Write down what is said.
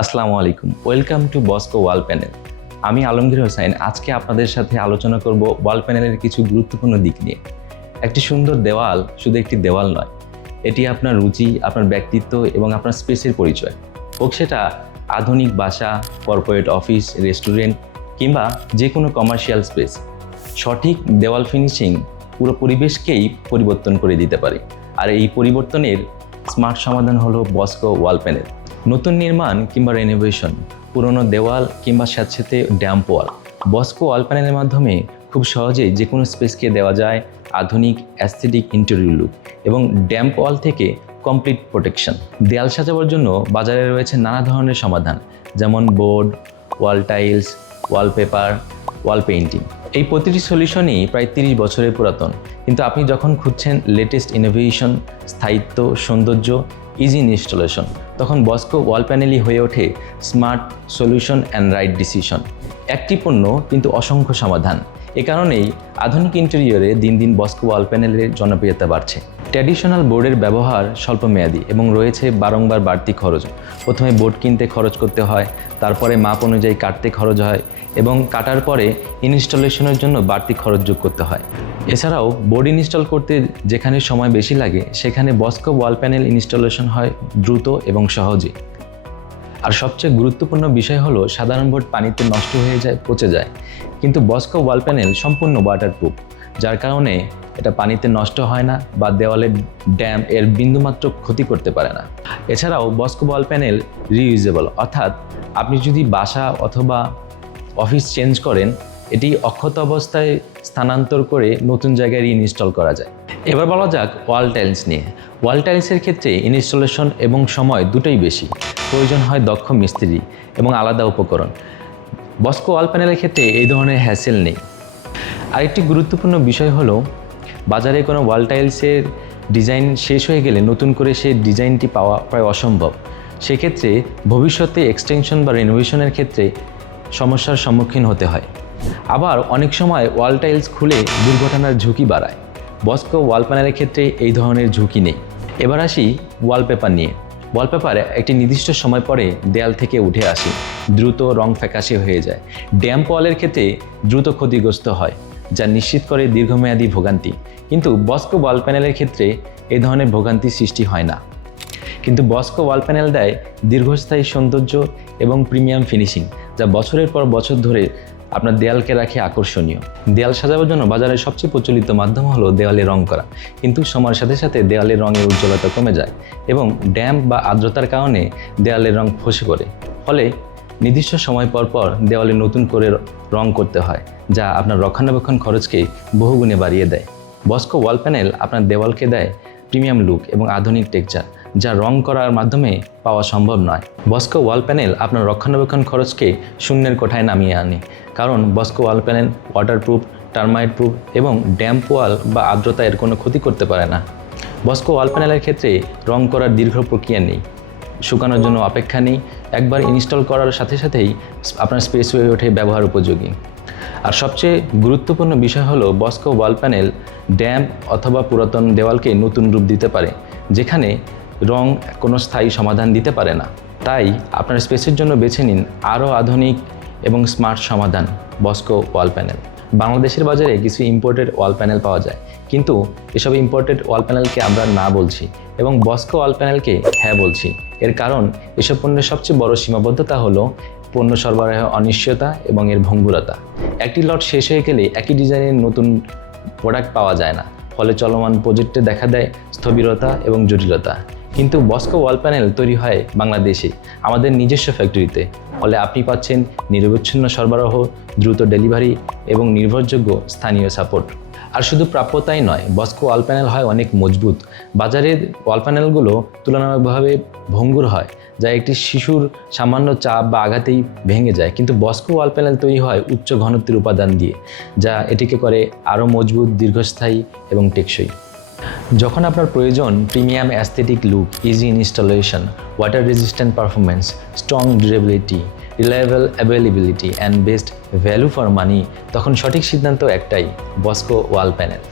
আসসালামু আলাইকুম, welcome to Bosco wall panel. আমি আলমগীর হোসেন। আজকে আপনাদের সাথে আলোচনা করব ওয়াল প্যানেলের কিছু গুরুত্বপূর্ণ দিক নিয়ে। একটি সুন্দর দেওয়াল শুধু একটি দেওয়াল নয়, এটি আপনার রুচি, আপনার ব্যক্তিত্ব এবং আপনার স্পেসের পরিচয়। হোক সেটা আধুনিক বাসা, কর্পোরেট অফিস, রেস্টুরেন্ট কিংবা যে কোনো কমার্শিয়াল স্পেস, সঠিক দেওয়াল ফিনিশিং পুরো পরিবেশকেই পরিবর্তন করে দিতে পারে। আর এই পরিবর্তনের স্মার্ট সমাধান হলো বস্কো ওয়াল প্যানেল। নতুন নির্মাণ কিংবা রেনোভেশন, পুরনো দেওয়াল কিংবা স্যাঁতসেঁতে ড্যাম্প ওয়াল, বস্কো ওয়াল প্যানেলের মাধ্যমে খুব সহজেই যে কোনো স্পেসকে দেওয়া যায় আধুনিক অ্যাস্থেটিক ইন্টেরিয়র লুক এবং ড্যাম্প ওয়াল থেকে কমপ্লিট প্রোটেকশন। দেয়াল সাজাবার জন্য বাজারে রয়েছে নানা ধরনের সমাধান, যেমন board, wall tiles, wallpaper, wall painting. এই প্রতিটি সলিউশনই প্রায় 30 বছরের পুরাতন, কিন্তু আপনি যখন খুঁজছেন লেটেস্ট ইনোভেশন, স্থায়িত্ব, সৌন্দর্য, ইজি ইনস্টলেশন, তখন বস্কো ওয়াল প্যানেলই হয়ে ওঠে smart solution and right decision. একটি পণ্য কিন্তু অসংখ্য সমাধান। এ কারণেই আধুনিক ইন্টেরিয়রে দিন দিন বস্কো ওয়াল প্যানেলের জনপ্রিয়তা বাড়ছে। ট্র্যাডিশনাল বোর্ডের ব্যবহার স্বল্পমেয়াদী এবং রয়েছে বারংবার বাড়তি খরচ। প্রথমে বোর্ড কিনতে খরচ করতে হয়, তারপরে মাপ অনুযায়ী কাটতে খরচ হয় এবং কাটার পরে ইনস্টলেশনের জন্য বাড়তি খরচ যোগ করতে হয়। এছাড়াও বোর্ড ইনস্টল করতে যেখানে সময় বেশি লাগে, সেখানে বস্কো ওয়াল প্যানেল ইনস্টলেশন হয় দ্রুত এবং সহজে। আর সবচেয়ে গুরুত্বপূর্ণ বিষয় হলো সাধারণ বোর্ড পানিতে নষ্ট হয়ে যায়, পচে যায়, কিন্তু বস্কো ওয়াল প্যানেল সম্পূর্ণ ওয়াটারপ্রুফ, যার কারণে এটা পানিতে নষ্ট হয় না বা দেওয়ালের ড্যাম্প এর বিন্দুমাত্র ক্ষতি করতে পারে না। এছাড়াও বস্কো ওয়াল প্যানেল রিইউজেবল, অর্থাৎ আপনি যদি বাসা অথবা অফিস চেঞ্জ করেন, এটি অক্ষত অবস্থায় স্থানান্তর করে নতুন জায়গায় রিইনস্টল করা যায়। এবার বলা যাক ওয়াল টাইলস নিয়ে। ওয়াল টাইলসের ক্ষেত্রে ইনস্টলেশন এবং সময় দুটোই বেশি, প্রয়োজন হয় দক্ষ মিস্ত্রি এবং আলাদা উপকরণ। বস্কো ওয়াল প্যানেলের ক্ষেত্রে এই ধরনের হ্যাসেল নেই। আরেকটি গুরুত্বপূর্ণ বিষয় হলো, বাজারে কোনো ওয়াল টাইলসের ডিজাইন শেষ হয়ে গেলে নতুন করে সেই ডিজাইনটি পাওয়া প্রায় অসম্ভব। সেক্ষেত্রে ভবিষ্যতে এক্সটেনশন বা রেনোভেশনের ক্ষেত্রে সমস্যার সম্মুখীন হতে হয়। আবার অনেক সময় ওয়াল টাইলস খুলে দুর্ঘটনার ঝুঁকি বাড়ায়। বস্কো ওয়াল প্যানেলের ক্ষেত্রে এই ধরনের ঝুঁকি নেই। এবার আসি ওয়ালপেপার নিয়ে। ওয়ালপেপার একটি নির্দিষ্ট সময় পরে দেয়াল থেকে উঠে আসে, দ্রুত রং ফ্যাকাশে হয়ে যায়। ড্যাম্প ওয়ালের ক্ষেত্রে দ্রুত ক্ষতিগ্রস্ত হয়, যা নিশ্চিত করে দীর্ঘমেয়াদী ভোগান্তি। কিন্তু বস্কো ওয়াল প্যানেলের ক্ষেত্রে এই ধরনের ভোগান্তি সৃষ্টি হয় না। কিন্তু বস্কো ওয়াল প্যানেল দেয় দীর্ঘস্থায়ী সৌন্দর্য এবং প্রিমিয়াম ফিনিশিং, যা বছরের পর বছর ধরে আপনার দেয়ালকে রাখে আকর্ষণীয়। দেয়াল সাজাবার জন্য বাজারের সবচেয়ে প্রচলিত মাধ্যম হলো দেওয়ালে রং করা, কিন্তু সময়ের সাথে সাথে দেওয়ালের রঙের উজ্জ্বলতা কমে যায় এবং ড্যাম্প বা আর্দ্রতার কারণে দেওয়ালের রং ফসে পড়ে। ফলে নির্দিষ্ট সময় পর পর দেওয়ালে নতুন করে রং করতে হয়, যা আপনার রক্ষণাবেক্ষণ খরচকে বহুগুণে বাড়িয়ে দেয়। বস্কো ওয়াল প্যানেল আপনার দেওয়ালকে দেয় প্রিমিয়াম লুক এবং আধুনিক টেক্সচার, যা রং করার মাধ্যমে পাওয়া সম্ভব নয়। বস্কো ওয়াল প্যানেল আপনার রক্ষণাবেক্ষণ খরচকে শূন্যের কোঠায় নামিয়ে আনে, কারণ বস্কো ওয়াল প্যানেল ওয়াটারপ্রুফ, টার্মাইট প্রুফ এবং ড্যাম্প ওয়াল বা আর্দ্রতা এর কোনো ক্ষতি করতে পারে না। বস্কো ওয়াল প্যানেলের ক্ষেত্রে রং করার দীর্ঘ প্রক্রিয়া নেই, শুকানোর জন্য অপেক্ষা নেই। একবার ইনস্টল করার সাথে সাথেই আপনার স্পেস হয়ে ওঠে ব্যবহার উপযোগী। আর সবচেয়ে গুরুত্বপূর্ণ বিষয় হলো, বস্কো ওয়াল প্যানেল ড্যাম্প অথবা পুরাতন দেওয়ালকে নতুন রূপ দিতে পারে, যেখানে রং কোনো স্থায়ী সমাধান দিতে পারে না। তাই আপনার স্পেসের জন্য বেছে নিন আরও আধুনিক এবং স্মার্ট সমাধান, বস্কো ওয়াল প্যানেল। বাংলাদেশের বাজারে কিছু ইম্পোর্টেড ওয়াল প্যানেল পাওয়া যায়, কিন্তু এসব ইম্পোর্টেড ওয়াল প্যানেলকে আমরা না বলছি এবং বস্কো ওয়াল প্যানেলকে হ্যাঁ বলছি। এর কারণ এসব পণ্যের সবচেয়ে বড় সীমাবদ্ধতা হলো পণ্য সরবরাহে অনিশ্চয়তা এবং এর ভঙ্গুরতা। একটি লট শেষ হয়ে গেলে একই ডিজাইনের নতুন প্রোডাক্ট পাওয়া যায় না, ফলে চলমান প্রজেক্টে দেখা দেয় স্থবিরতা এবং জটিলতা। কিন্তু বস্কো ওয়াল প্যানেল তৈরি হয় বাংলাদেশে, আমাদের নিজস্ব ফ্যাক্টরিতে। ফলে আপনি পাচ্ছেন নিরবচ্ছিন্ন সরবরাহ, দ্রুত ডেলিভারি এবং নির্ভরযোগ্য স্থানীয় সাপোর্ট। আর শুধু প্রাপ্যতাই নয়, বস্কো ওয়াল প্যানেল হয় অনেক মজবুত। বাজারের ওয়াল প্যানেলগুলো তুলনামূলকভাবে ভঙ্গুর হয়, যা একটি শিশুর সামান্য চাপ বা আঘাতেই ভেঙে যায়, কিন্তু বস্কো ওয়াল প্যানেল তৈরি হয় উচ্চ ঘনত্বের উপাদান দিয়ে, যা এটিকে করে আরও মজবুত, দীর্ঘস্থায়ী এবং টেকসই। যখন আপনার প্রয়োজন premium aesthetic look, easy installation, water resistant performance, strong durability, reliable availability and best value for money, তখন সঠিক সিদ্ধান্ত একটাই, বস্কো ওয়াল প্যানেল।